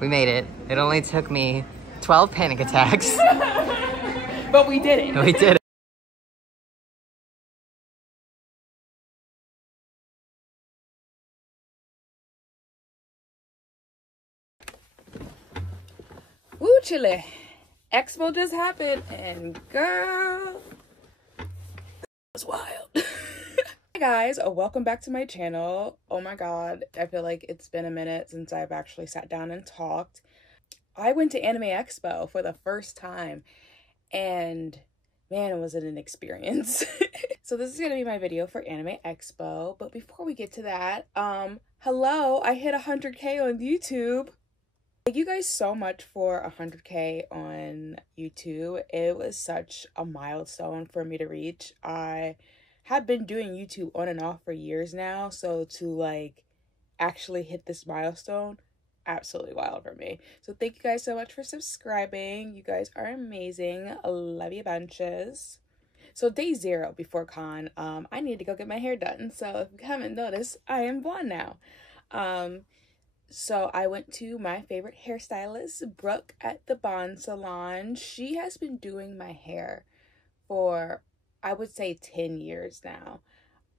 We made it. It only took me 12 panic attacks. But we did it. We did it. Woo, chile. Expo just happened, and girl, it was wild. Hey guys, welcome back to my channel. Oh my god, I feel like it's been a minute since I've actually sat down and talked. I went to Anime Expo for the first time, and man, was it an experience. So this is gonna be my video for Anime Expo, but before we get to that, hello, I hit 100K on YouTube. Thank you guys so much for 100K on YouTube. It was such a milestone for me to reach. I have been doing YouTube on and off for years now, so to like actually hit this milestone, absolutely wild for me. So thank you guys so much for subscribing. You guys are amazing. I love you bunches. So day 0 before con, I need to go get my hair done. So if you haven't noticed, I am blonde now. So I went to my favorite hairstylist, Brooke, at the Bond Salon. She has been doing my hair for, I would say, 10 years now.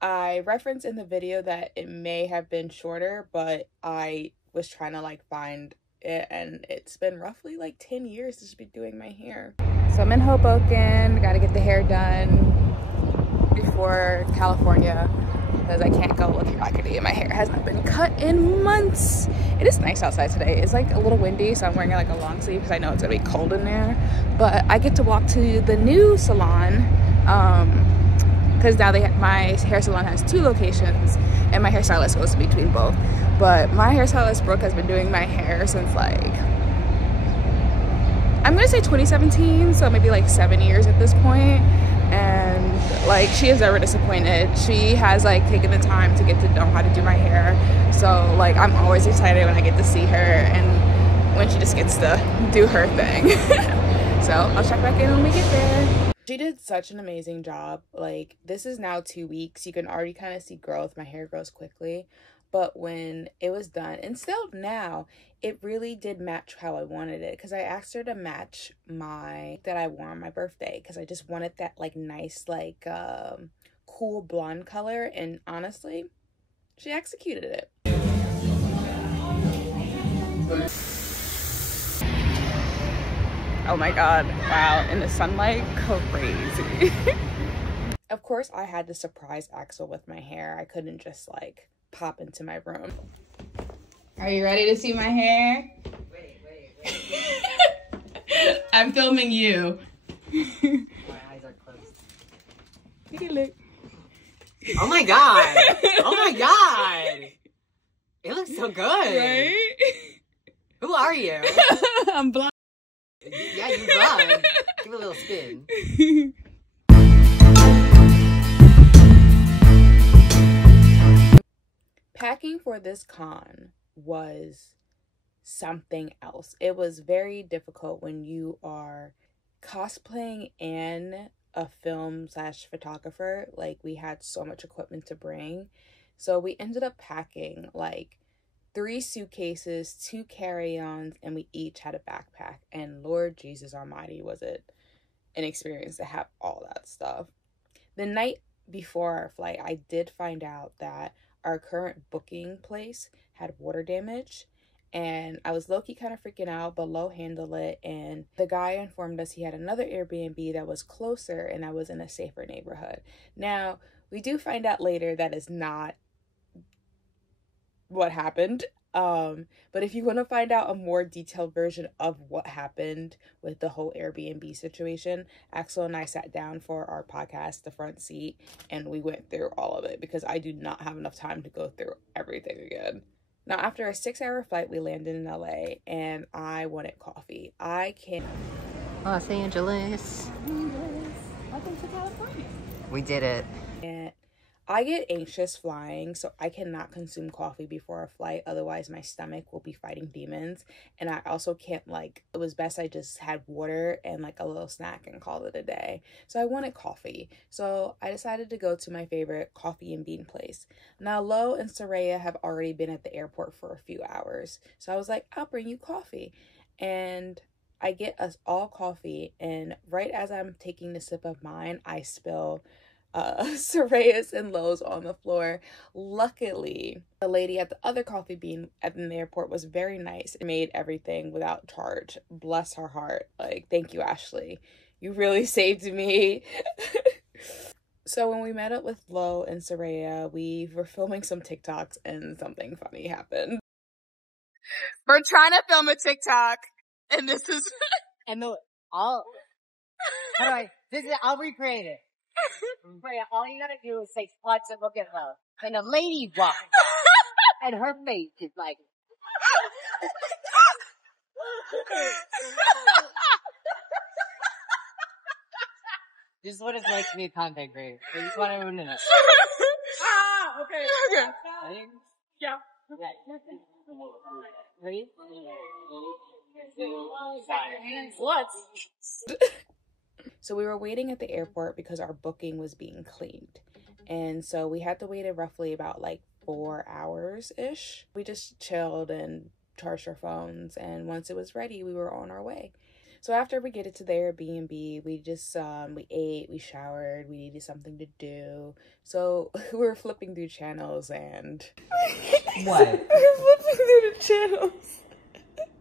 I referenced in the video that it may have been shorter, but I was trying to like find it, and it's been roughly like 10 years that she's been doing my hair. So I'm in Hoboken, gotta get the hair done before California, because I can't go looking raggedy and my hair has not been cut in months. It is nice outside today. It's like a little windy, so I'm wearing like a long sleeve because I know it's gonna be cold in there. But I get to walk to the new salon because now my hair salon has 2 locations and my hairstylist goes between both. But my hairstylist Brooke has been doing my hair since like, I'm gonna say 2017, so maybe like 7 years at this point. And like, she is never disappointed. She has like taken the time to get to know how to do my hair, so like I'm always excited when I get to see her and when she just gets to do her thing. So I'll check back in when we get there. She did such an amazing job. Like, this is now 2 weeks. You can already kind of see growth. My hair grows quickly, but when it was done, and still now, it really did match how I wanted it, because I asked her to match that I wore on my birthday, because I just wanted that like nice like cool blonde color, and honestly, she executed it. Oh my god, wow, in the sunlight, crazy. Of course, I had to surprise Axel with my hair. I couldn't just like pop into my room. Are you ready to see my hair? Wait. I'm filming you. My eyes are closed. Take a look. Oh my god! Oh my god! It looks so good! Right? Who are you? I'm blonde. Yeah, you're blonde. Give it a little spin. Packing for this con was something else. It was very difficult when you are cosplaying and a film/photographer. Like, we had so much equipment to bring, so we ended up packing like 3 suitcases, 2 carry-ons, and we each had a backpack. And Lord Jesus Almighty, was it an experience to have all that stuff. The night before our flight, I did find out that our current booking place had water damage, and I was low-key kind of freaking out, but Lo handled it, and the guy informed us he had another Airbnb that was closer and that was in a safer neighborhood. Now, we do find out later that is not what happened, but if you want to find out a more detailed version of what happened with the whole Airbnb situation, Axel and I sat down for our podcast, The Front Seat, and we went through all of it, because I do not have enough time to go through everything again. Now, after a 6-hour flight, we landed in LA, and I wanted coffee. I can't. Los Angeles. Welcome to California. We did it. And I get anxious flying, so I cannot consume coffee before a flight. Otherwise, my stomach will be fighting demons. And I also can't, like, it was best I just had water and, like, a little snack and call it a day. So I wanted coffee. So I decided to go to my favorite coffee and bean place. Now, Lo and Soraya have already been at the airport for a few hours. So I was like, I'll bring you coffee. And I get us all coffee. And right as I'm taking the sip of mine, I spill Soraya's and Lo's on the floor. Luckily, the lady at the other coffee bean at the airport was very nice and made everything without charge. Bless her heart. Like, thank you, Ashley. You really saved me. So when we met up with Lo and Soraya, we were filming some TikToks and something funny happened. We're trying to film a TikTok and this is And I'll recreate it. Freya, all you gotta do is say spots and look at her. And a lady walks. And her face is like... This is what it's like to be a content creator. I just want everyone to know. Okay. Ready? Yeah. Ready? What? So we were waiting at the airport because our booking was being cleaned. And so we had to wait roughly about like 4 hours-ish. We just chilled and charged our phones. And once it was ready, we were on our way. So after we get it to the Airbnb, we just, we ate, we showered, we needed something to do. So we were flipping through channels and... What? We were flipping through the channels.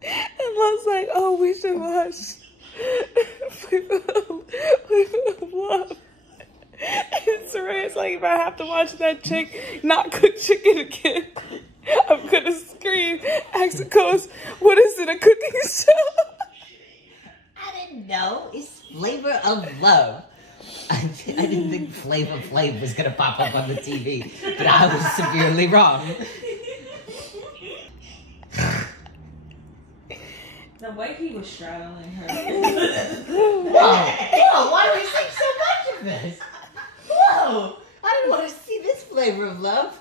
And Lo's like, oh, we should watch Flavor of Love. And Soraya's like, if I have to watch that chick not cook chicken again, I'm gonna scream. Axicos, what is it, a cooking show? I didn't know. It's Flavor of Love. I didn't think Flavor Flav was gonna pop up on the TV, but I was severely wrong. The way he was straddling her. Whoa, why do we think so much of this? Whoa, I didn't want to see this Flavor of Love.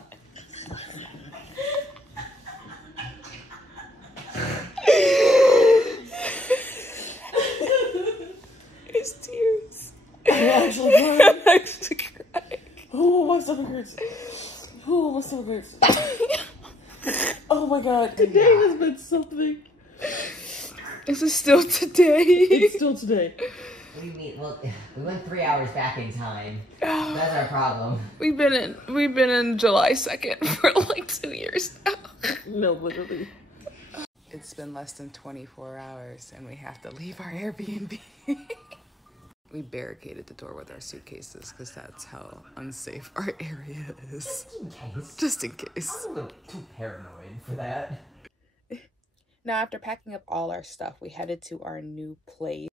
His tears. I'm actually crying. I'm actually crying. Oh, my stomach hurts. Oh, my stomach hurts. Oh my god. Today has been something. This is still today. It's still today. What do you mean? Well, we went 3 hours back in time. That's our problem. We've been in July 2nd for like 2 years now. No, literally. It's been less than 24 hours and we have to leave our Airbnb. We barricaded the door with our suitcases because that's how unsafe our area is. Just in case. I'm a little too paranoid for that. Now, after packing up all our stuff, we headed to our new place.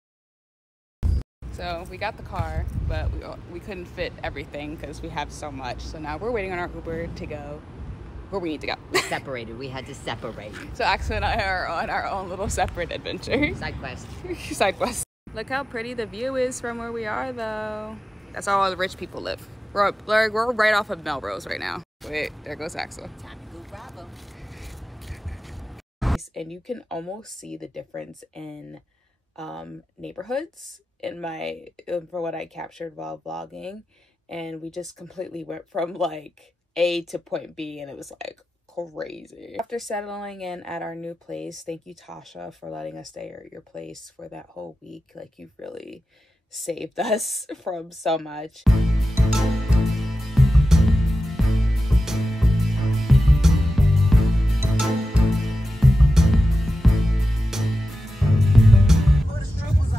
So we got the car, but we couldn't fit everything because we have so much. So now we're waiting on our Uber to go where we need to go. We separated. We had to separate. So Axel and I are on our own little separate adventure. Side quest. Side quest. Look how pretty the view is from where we are, though. That's how all the rich people live. We're right off of Melrose right now. Wait, there goes Axel. Time to go Bravo. And you can almost see the difference in neighborhoods for what I captured while vlogging. And we just completely went from like A to point B, and it was like crazy. After settling in at our new place, thank you, Tasha, for letting us stay at your place for that whole week. Like, you've really saved us from so much.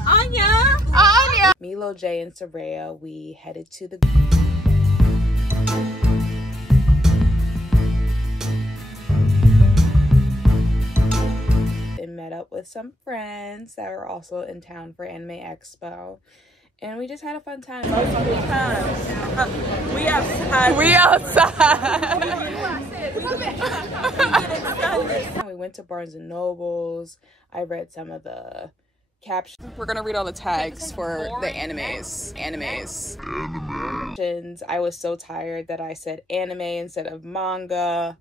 Anya! Milo, Jay, and Soraya, we headed to the... and met up with some friends that were also in town for Anime Expo. And we just had a fun time. We outside. We outside. We went to Barnes and Nobles. I read some of the caption. We're gonna read all the tags for the animes. I was so tired that I said anime instead of manga.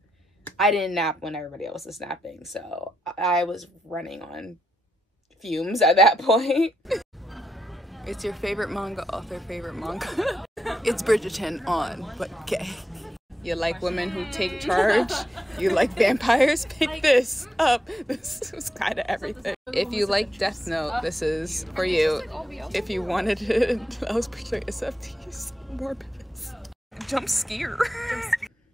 I didn't nap when everybody else was napping, so I was running on fumes at that point. It's your favorite manga author, favorite manga. It's Bridgerton on, but gay. You like women who take charge? You like vampires? Pick this up. This is kind of everything. If you like Death Note, this is for you. If you wanted to, I was picturing SFTs. Morbidus. Jump scare.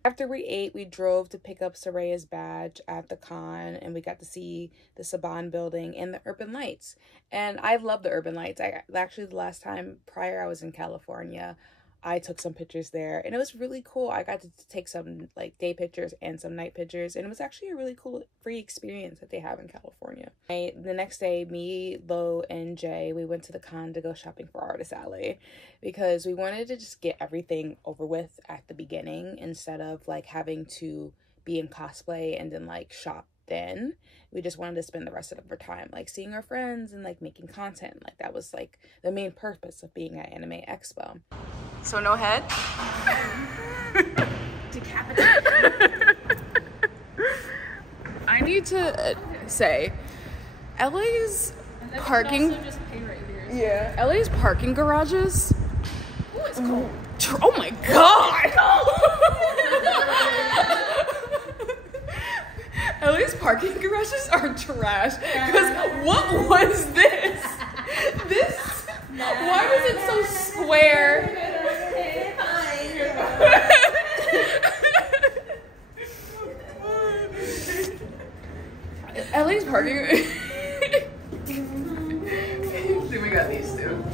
After we ate, we drove to pick up Soraya's badge at the con, and we got to see the Saban building and the Urban Lights. And I love the Urban Lights. Actually, the last time prior I was in California, I took some pictures there, and it was really cool. I got to take some like day pictures and some night pictures, and it was actually a really cool free experience that they have in California. The next day, me, Lo, and Jay, we went to the con to go shopping for Artist Alley because we wanted to just get everything over with at the beginning instead of like having to be in cosplay and then like shop then. We just wanted to spend the rest of our time like seeing our friends and like making content. Like that was like the main purpose of being at Anime Expo. So no head? Decapitated. I need to say, LA's parking. Just pay right here. Yeah. LA's parking garages. Ooh, it's cold. Oh my god! LA's parking garages are trash. Because what was this? Why was it so square? LA's parking. Then we got these two.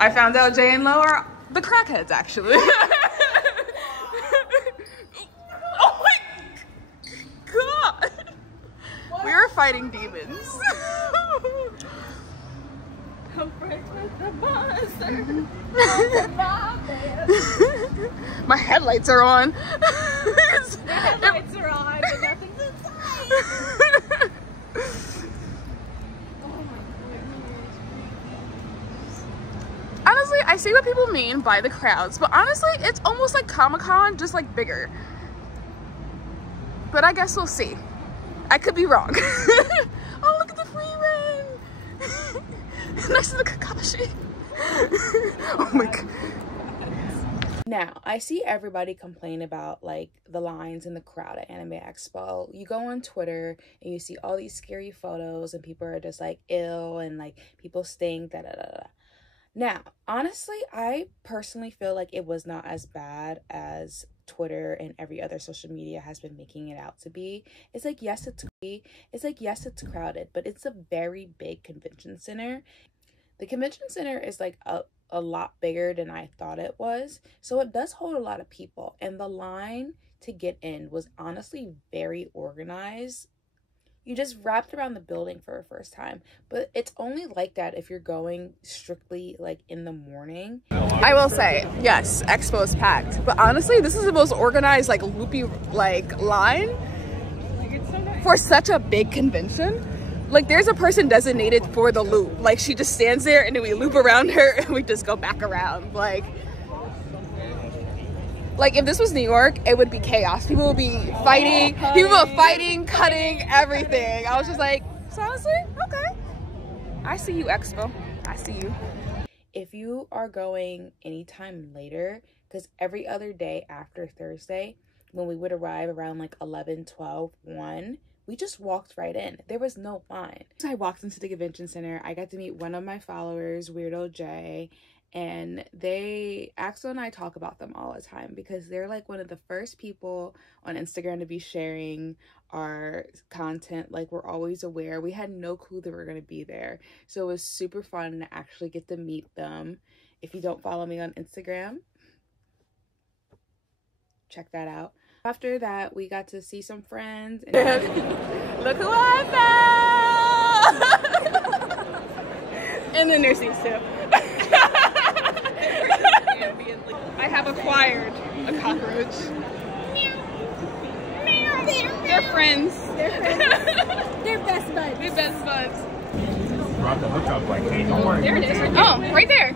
I found out Jay and Lo are the crackheads, actually. Oh my god! We are fighting demons. My headlights are on. My headlights are on, but nothing's inside. Honestly, I see what people mean by the crowds, but honestly, it's almost like Comic-Con, just like bigger. But I guess we'll see. I could be wrong. Oh, look at the free run. Next to the Kakashi. Oh my god. Now, I see everybody complain about like the lines in the crowd at Anime Expo. You go on Twitter and you see all these scary photos and people are just like ill and like people stink, da da da da. Now, honestly, I personally feel like it was not as bad as Twitter and every other social media has been making it out to be. It's like, yes, it's crowded, but it's a very big convention center. The convention center is like a lot bigger than I thought it was. So it does hold a lot of people. And the line to get in was honestly very organized. You just wrapped around the building for a first time, but it's only like that if you're going strictly like in the morning. I will say, yes, Expo is packed, but honestly, this is the most organized, like loopy, like line for such a big convention. Like there's a person designated for the loop. Like she just stands there and then we loop around her and we just go back around. Like if this was New York, it would be chaos. People would be fighting, cutting, everything. I was just like, so honestly, okay. I see you, Expo. I see you. If you are going anytime later, because every other day after Thursday, when we would arrive around like 11, 12, 1, we just walked right in. There was no line. So I walked into the convention center. I got to meet one of my followers, Weirdo Jay. And Axel and I talk about them all the time because they're like one of the first people on Instagram to be sharing our content. Like we're always aware. We had no clue they were going to be there. So it was super fun to actually get to meet them. If you don't follow me on Instagram, check that out. After that, we got to see some friends. And look who I found! And then there's these two. have acquired a cockroach. They're friends. They're friends. They're best buds. They're best buds. Brought the hookup like, hey, don't worry. There it is. Oh, right there.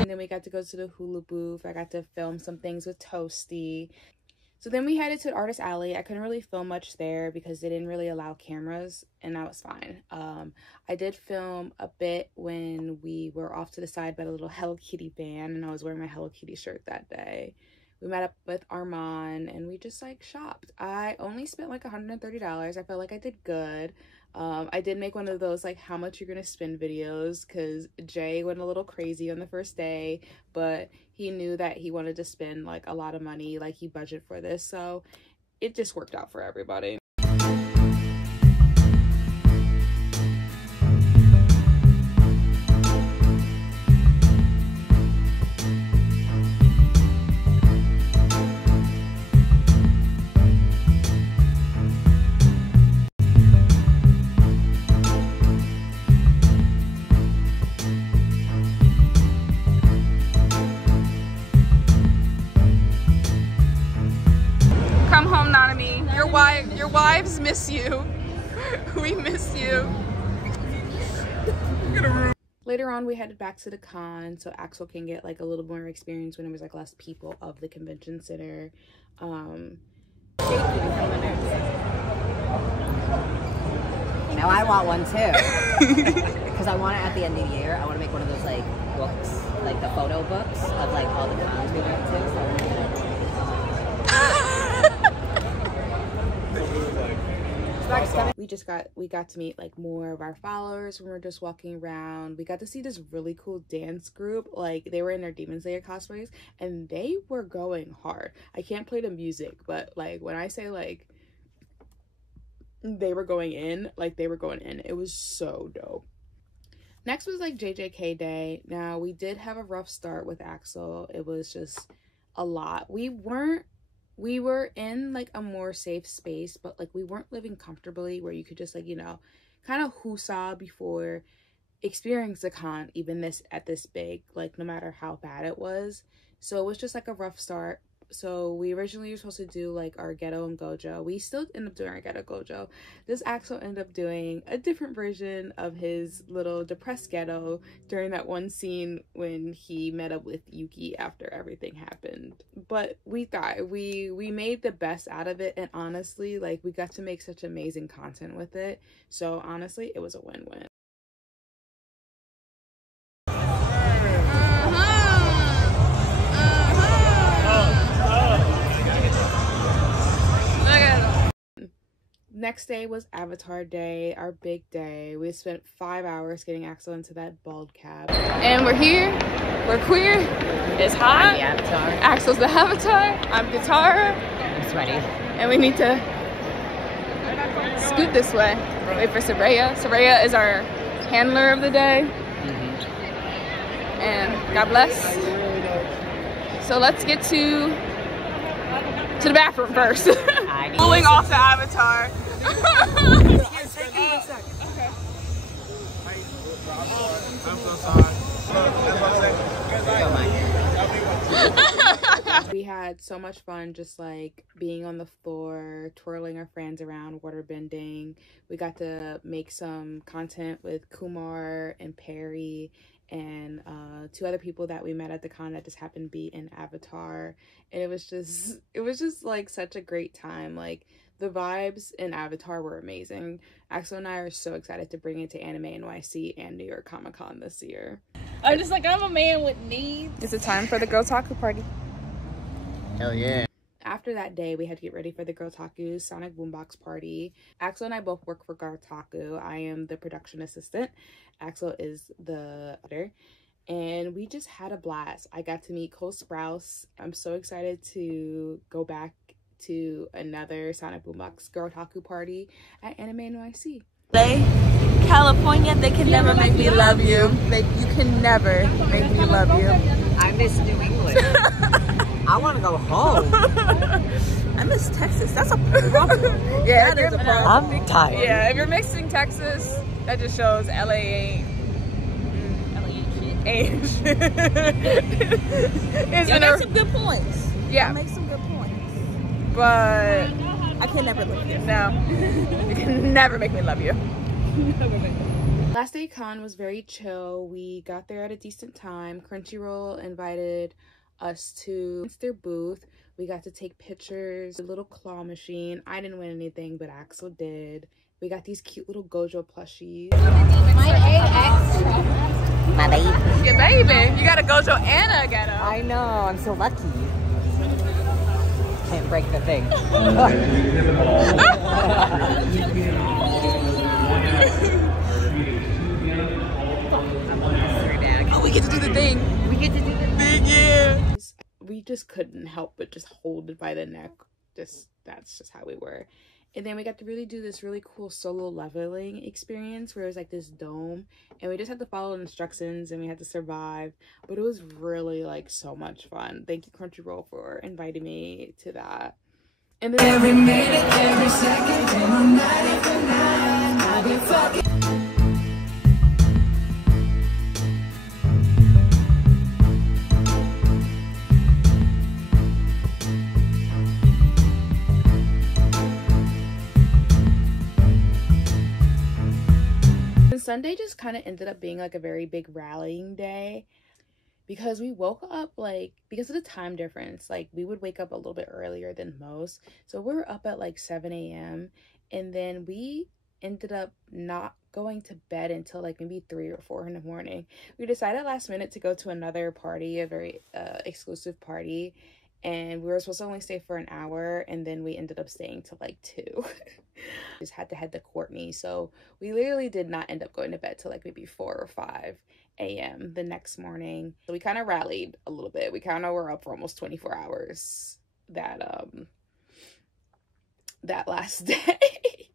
And then we got to go to the hula booth. I got to film some things with Toasty. So then we headed to Artist Alley. I couldn't really film much there because they didn't really allow cameras, and that was fine. I did film a bit when we were off to the side by the little Hello Kitty band, and I was wearing my Hello Kitty shirt that day. We met up with Armand, and we just like shopped. I only spent like $130. I felt like I did good. I did make one of those like how much you're gonna spend videos, because Jay went a little crazy on the first day, but he knew that he wanted to spend like a lot of money, like he budgeted for this, so it just worked out for everybody. Come home, Nanami. Your wives miss you. We miss you. Later on, we headed back to the con so Axel can get like a little more experience when there was like less people of the convention center. Now I want one too, because I want it at the end of the year. I want to make one of those like books, like the photo books of like all the cons we went to. So we got to meet like more of our followers when we were just walking around. We got to see this really cool dance group. Like they were in their Demon Slayer cosplays and they were going hard. I can't play the music, but like when I say like they were going in, like they were going in. It was so dope. Next was like JJK Day. Now we did have a rough start with Axel. It was just a lot. We were in like a more safe space, but like we weren't living comfortably where you could just like, you know, kind of whoosah before experience the con, even at this big, like no matter how bad it was. So it was just like a rough start. So we originally were supposed to do like our ghetto and gojo. We still end up doing our ghetto gojo. This Axel ended up doing a different version of his little depressed ghetto during that one scene when he met up with Yuki after everything happened. But we thought we made the best out of it, and honestly, like we got to make such amazing content with it. So honestly, it was a win-win. Next day was Avatar Day, our big day. We spent 5 hours getting Axel into that bald cap. And we're here. We're queer. It's hot. I'm the Avatar. Axel's the Avatar. I'm Guitar. I'm sweaty. And we need to scoot this way. Wait for Soraya. Soraya is our handler of the day. And God bless. So let's get to the bathroom first. Pulling off the Avatar. We had so much fun just like being on the floor, twirling our friends around, water bending. We got to make some content with Kumar and Perry and 2 other people that we met at the con that just happened to be in Avatar, and it was just like such a great time. Like the vibes in Avatar were amazing. Axel and I are so excited to bring it to Anime NYC and New York Comic Con this year. I'm just like, I'm a man with needs. It's a time for the Girl Taku party. Hell yeah. After that day, we had to get ready for the Girl Taku Sonic Boombox party. Axel and I both work for Girl Taku. I am the production assistant. Axel is the editor. And we just had a blast. I got to meet Cole Sprouse. I'm so excited to go back to another Sonic Boombox Girl Taku party at Anime NYC. California, they can never make me love you. You can never make me love you. I miss New England. I want to go home. I miss Texas. That's a problem. Yeah, that is a problem. I'm tired. Yeah, if you're mixing Texas That just shows LA ain't shit. Y'all make some good points. Yeah. Y'all make some good points. But I can never love you. no, you can never make me love you. Last day con was very chill. We got there at a decent time. Crunchyroll invited us to their booth. We got to take pictures. A little claw machine. I didn't win anything, but Axel did. We got these cute little Gojo plushies. My baby. Your baby. You got a Gojo and a Ghetto. I know, I'm so lucky. Can't break the thing. Oh, we get to do the thing. We get to do the thing, yeah. We just couldn't help but just hold it by the neck. That's just how we were. And then we got to really do this really cool solo leveling experience where it was like this dome and we just had to follow the instructions and we had to survive. But it was really like so much fun. Thank you Crunchyroll for inviting me to that. And then every minute, every second, every night, I've been fucking. Sunday just kind of ended up being like a very big rallying day because we woke up like, because of the time difference, like we would wake up a little bit earlier than most. So we were up at like 7 a.m. and then we ended up not going to bed until like maybe 3 or 4 in the morning. We decided last minute to go to another party, a very exclusive party. And we were supposed to only stay for an hour and then we ended up staying till like 2. Just had to head to Courtney, so we literally did not end up going to bed till like maybe 4 or 5 a.m. the next morning. So we kind of rallied a little bit. We kind of were up for almost 24 hours that last day.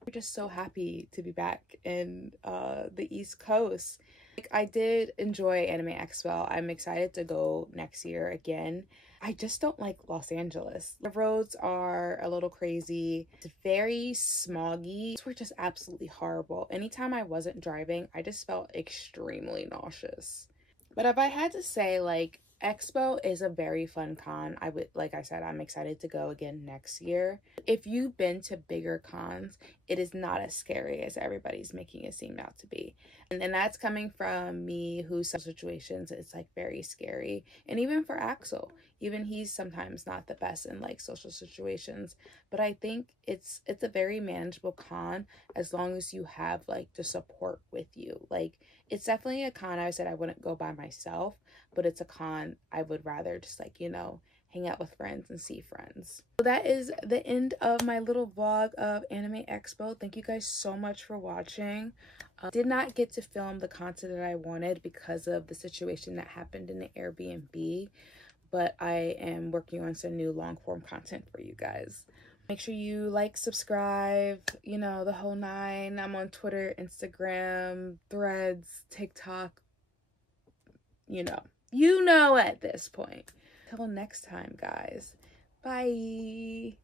We're just so happy to be back in the East Coast. Like, I did enjoy Anime Expo. I'm excited to go next year again. I just don't like Los Angeles. The roads are a little crazy. It's very smoggy. It's just absolutely horrible. Anytime I wasn't driving, I just felt extremely nauseous. But if I had to say, like, Expo is a very fun con. Like I said, I'm excited to go again next year. If you've been to bigger cons, it is not as scary as everybody's making it seem out to be. And that's coming from me, who's some situations it's like very scary. And even for Axel, even he's sometimes not the best in like social situations. But I think it's a very manageable con as long as you have like the support with you. Like, it's definitely a con I said I wouldn't go by myself, but it's a con I would rather just like, you know, hang out with friends and see friends. So that is the end of my little vlog of Anime Expo. Thank you guys so much for watching. Did not get to film the content that I wanted because of the situation that happened in the Airbnb, but I am working on some new long form content for you guys. Make sure you like, subscribe, you know, the whole 9. I'm on Twitter, Instagram, Threads, TikTok. You know at this point. Till next time, guys. Bye.